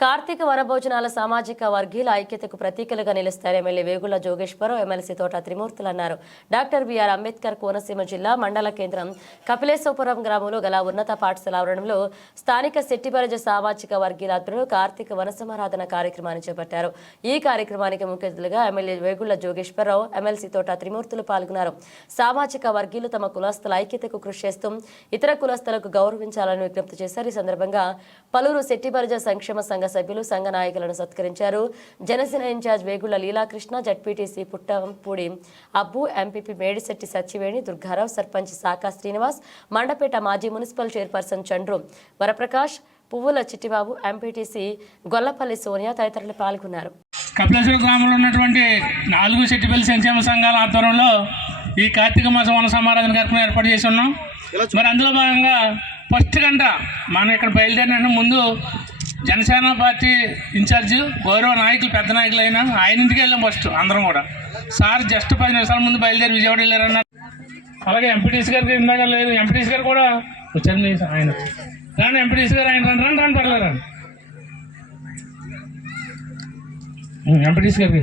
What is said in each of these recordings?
కార్తీక వనభోజనాల సామాజిక వర్గీయుల ఐక్యతకు ప్రతీకలుగా నిలుస్తారు ఎమ్మెల్యే వేగుల జోగేశ్వరరావు ఎమ్మెల్సీ తోట త్రిమూర్తులు అన్నారు. డాక్టర్ బిఆర్ అంబేద్కర్ కోనసీమ జిల్లా మండల కేంద్రం కపిలేశ్వపురం గ్రామంలో గల ఉన్నత పాఠశాల ఆవరణంలో స్థానిక శెట్టిబరజ సామాజిక వర్గీయుల ఆధ్వర్యంలో కార్తీక వనసమారాధన కార్యక్రమాన్ని చేపట్టారు. ఈ కార్యక్రమానికి ముఖ్య అతిథులుగా ఎమ్మెల్యే వేగుళ్ళ జోగేశ్వరరావు ఎమ్మెల్సీ తోట త్రిమూర్తులు పాల్గొన్నారు. సామాజిక వర్గీయులు తమ కులస్తుల ఐక్యతకు కృషి చేస్తూ ఇతర కులస్తులకు గౌరవించాలని విజ్ఞప్తి చేశారు. ఈ సందర్భంగా పలువురు శెట్టిబరజ సంక్షేమ సంఘ సభ్యులు సంఘ నాయకులను సత్కరించారు. Janasena in charge Vegulla Leelakrishna ZPTC Puttampudi Abbu MPP Medisetti Satyaveni Durgarao sarpanch Saka Srinivas Mandapeta మాజీ మున్సిపల్ చైర్పర్సన్ చండ్రు వరప్రకాష్ పువ్వుల చిట్టిబాబు ఎంపీటీసీ గొల్లపల్లి సోనియా తదితరులు పాల్గొన్నారు. కపిలేశ్వర గ్రామంలో ఉన్నటువంటి నాలుగు సెట్టిపల్లి సంక్షేమ సంఘాల ఆధ్వర్యంలో ఈ కార్తీక మాసం వన సమారాధన కార్యక్రమం ఏర్పాటు చేసి ఉన్నాం. మరి అందులో భాగంగా ఫస్ట్ గంట మనం ఇక్కడ బయలుదేరిన ముందు జనసేన పార్టీ ఇన్ఛార్జ్ గౌరవ నాయకులు పెద్ద నాయకులు అయినా ఆయన ఇంటికి వెళ్ళాం ఫస్ట్ అందరం కూడా. సార్ జస్ట్ పది నిమిషాల ముందు బయలుదేరి విజయవాడ వెళ్ళారన్నారు. అలాగే ఎంపీటీసీ గారికి ఇందాక లేదు ఎంపీటీసీ గారు కూడా వచ్చారు మీ ఆయన. రాండి ఎంపీటీసీ గారు ఆయన రండి రండి రండి పర్లేదు రండి. ఎంపీటీసీ గారికి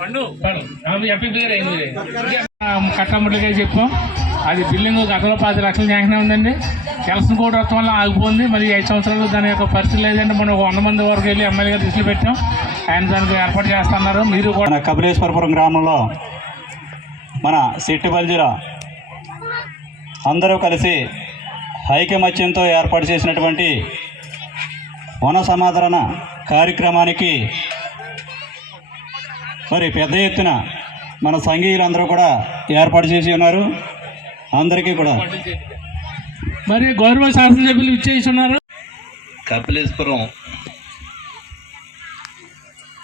పండు. ఎంపీ గారు అయింది కట్టముడిగా చెప్పాం. అది బిల్డింగ్ గతంలో పది లక్షలు శాంక్షన్ ఉందండి. ఎలక్షన్ కోటి వస్తాం వల్ల ఆగిపోయింది. మరి ఐదు సంవత్సరాలు దాని యొక్క పరిస్థితి లేదంటే మనం ఒక వంద మంది వరకు వెళ్ళి ఎమ్మెల్యే గారు దృష్టిలో పెట్టాం. ఆయన దానికి ఏర్పాటు చేస్తున్నారు. మీరు కూడా మన కపిలేశ్వరపురం గ్రామంలో మన సిట్టి బల్జిర అందరూ కలిసి ఐకమత్యంతో ఏర్పాటు చేసినటువంటి వన సమాధాన కార్యక్రమానికి మరి పెద్ద ఎత్తున మన సంఘీయులందరూ కూడా ఏర్పాటు చేసి ఉన్నారు. అందరికీ కూడా. మరి గౌరవ శాసనసభ్యులు ఇచ్చేసి ఉన్నారు కపిలేశ్వరం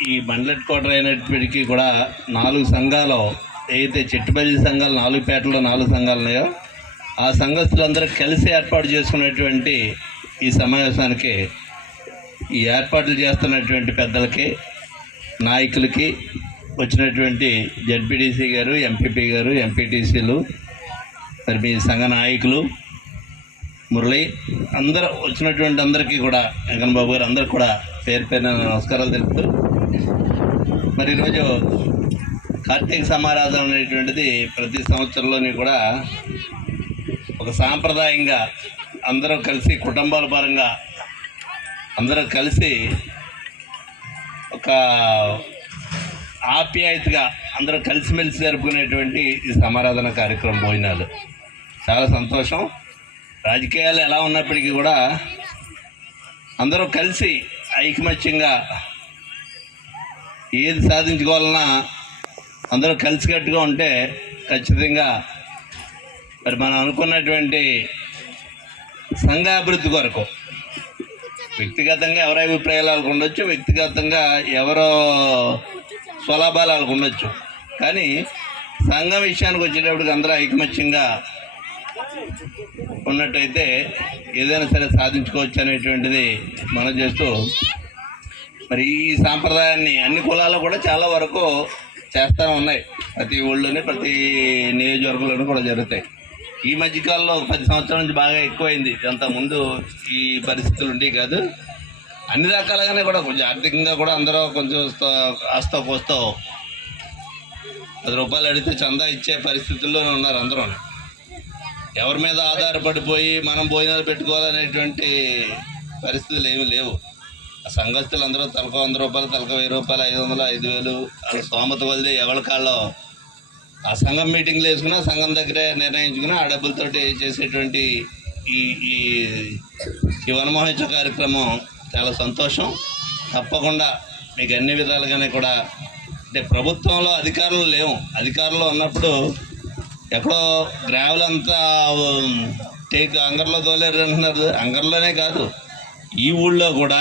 ఈ బండ్లెట్ కోటర్ అయినప్పటికీ కూడా నాలుగు సంఘాలు ఏదైతే చెట్టుబల్లి సంఘాలు నాలుగు పేటల్లో నాలుగు సంఘాలు ఉన్నాయో ఆ సంఘస్థులందరూ కలిసి ఏర్పాటు చేసుకున్నటువంటి ఈ సమావేశానికి ఈ ఏర్పాట్లు చేస్తున్నటువంటి పెద్దలకి నాయకులకి వచ్చినటువంటి జడ్పీటీసీ గారు ఎంపీపీ గారు ఎంపీటీసీలు మరి మీ సంఘ నాయకులు మురళి అందరూ వచ్చినటువంటి అందరికీ కూడా వెంకన్న బాబు గారు అందరికి కూడా పేరు పేరున నమస్కారాలు తెలుపుతూ మరి ఈరోజు కార్తీక సమారాధన అనేటువంటిది ప్రతి సంవత్సరంలోని కూడా ఒక సాంప్రదాయంగా అందరూ కలిసి కుటుంబాల పరంగా అందరూ కలిసి ఒక ఆప్యాయతగా అందరూ కలిసిమెలిసి జరుపుకునేటువంటి ఈ సమారాధన కార్యక్రమం భోజనాలు. చాలా సంతోషం. రాజకీయాలు ఎలా ఉన్నప్పటికీ కూడా అందరూ కలిసి ఐకమత్యంగా ఏది సాధించుకోవాలన్నా అందరూ కలిసికట్టుగా ఉంటే ఖచ్చితంగా మరి మనం అనుకున్నటువంటి సంఘాభివృద్ధి కొరకు వ్యక్తిగతంగా ఎవరి అభిప్రాయాలు ఉండొచ్చు వ్యక్తిగతంగా ఎవరో స్వలాభాలు వాళ్ళకు ఉండొచ్చు. కానీ సంఘం విషయానికి వచ్చేటప్పటికి అందరూ ఐకమత్యంగా ఉన్నట్టయితే ఏదైనా సరే సాధించుకోవచ్చు అనేటువంటిది మనం చేస్తూ మరి ఈ సాంప్రదాయాన్ని అన్ని కులాల్లో కూడా చాలా వరకు చేస్తూనే ఉన్నాయి. ప్రతి ఊళ్ళోనే ప్రతి నియోజకవర్గంలోనూ కూడా జరుగుతాయి. ఈ మధ్యకాలంలో పది సంవత్సరాల నుంచి బాగా ఎక్కువైంది. అంత ముందు ఈ పరిస్థితులు ఉండేవి కాదు. అన్ని రకాలుగానే కూడా కొంచెం ఆర్థికంగా కూడా అందరూ కొంచెం ఆస్తో పోస్తో పది రూపాయలు అడిగితే చందా ఇచ్చే పరిస్థితుల్లోనే ఉన్నారు అందరూ. ఎవరి మీద ఆధారపడిపోయి మనం భోజనాలు పెట్టుకోవాలనేటువంటి పరిస్థితులు ఏమీ లేవు. ఆ సంఘస్థులు అందరూ తలక వంద రూపాయలు తలక వెయ్యి రూపాయలు ఐదు వందలు ఐదు వేలు వాళ్ళ స్తోమత వదిలే ఎవరి కాళ్ళో. ఆ సంఘం మీటింగ్లు వేసుకున్నా సంఘం దగ్గరే నిర్ణయించుకున్నా ఆ డబ్బులతోటి చేసేటువంటి ఈ ఈ శివన్మహోత్సవ కార్యక్రమం చాలా సంతోషం. తప్పకుండా మీకు అన్ని విధాలుగానే కూడా అంటే ప్రభుత్వంలో అధికారులు లేవు. అధికారులు ఉన్నప్పుడు ఎక్కడో గ్రావెల్ అంతా టేక్ అంగర్లో తోలేరు అంటున్నారు. అంగర్లోనే కాదు ఈ ఊళ్ళో కూడా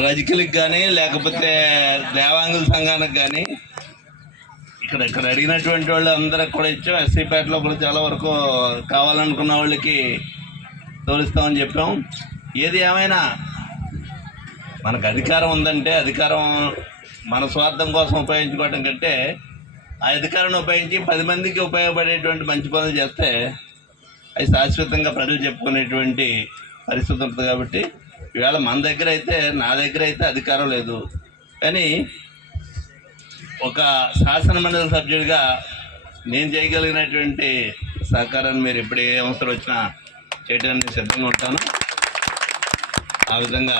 రజకులకి కానీ లేకపోతే దేవాంగుల సంఘానికి కానీ ఇక్కడ ఇక్కడ అడిగినటువంటి వాళ్ళు అందరికి కూడా ఇచ్చాం. ఎస్సీపేటలో కూడా చాలా వరకు కావాలనుకున్న వాళ్ళకి తోలుస్తామని చెప్పాం. ఏది ఏమైనా మనకు అధికారం ఉందంటే అధికారం మన స్వార్థం కోసం ఉపయోగించుకోవటం కంటే ఆ అధికారాన్ని ఉపయోగించి పది మందికి ఉపయోగపడేటువంటి మంచి పనులు చేస్తే అవి శాశ్వతంగా ప్రజలు చెప్పుకునేటువంటి పరిస్థితి ఉంటుంది కాబట్టి ఈవేళ మన దగ్గర అయితే నా దగ్గర అయితే అధికారం లేదు. కానీ ఒక శాసన మండలి సభ్యుడిగా నేను చేయగలిగినటువంటి సహకారాన్ని మీరు ఎప్పుడు ఏ అవసరం వచ్చినా చేయడానికి సిద్ధంగా ఉంటాను. ఆ విధంగా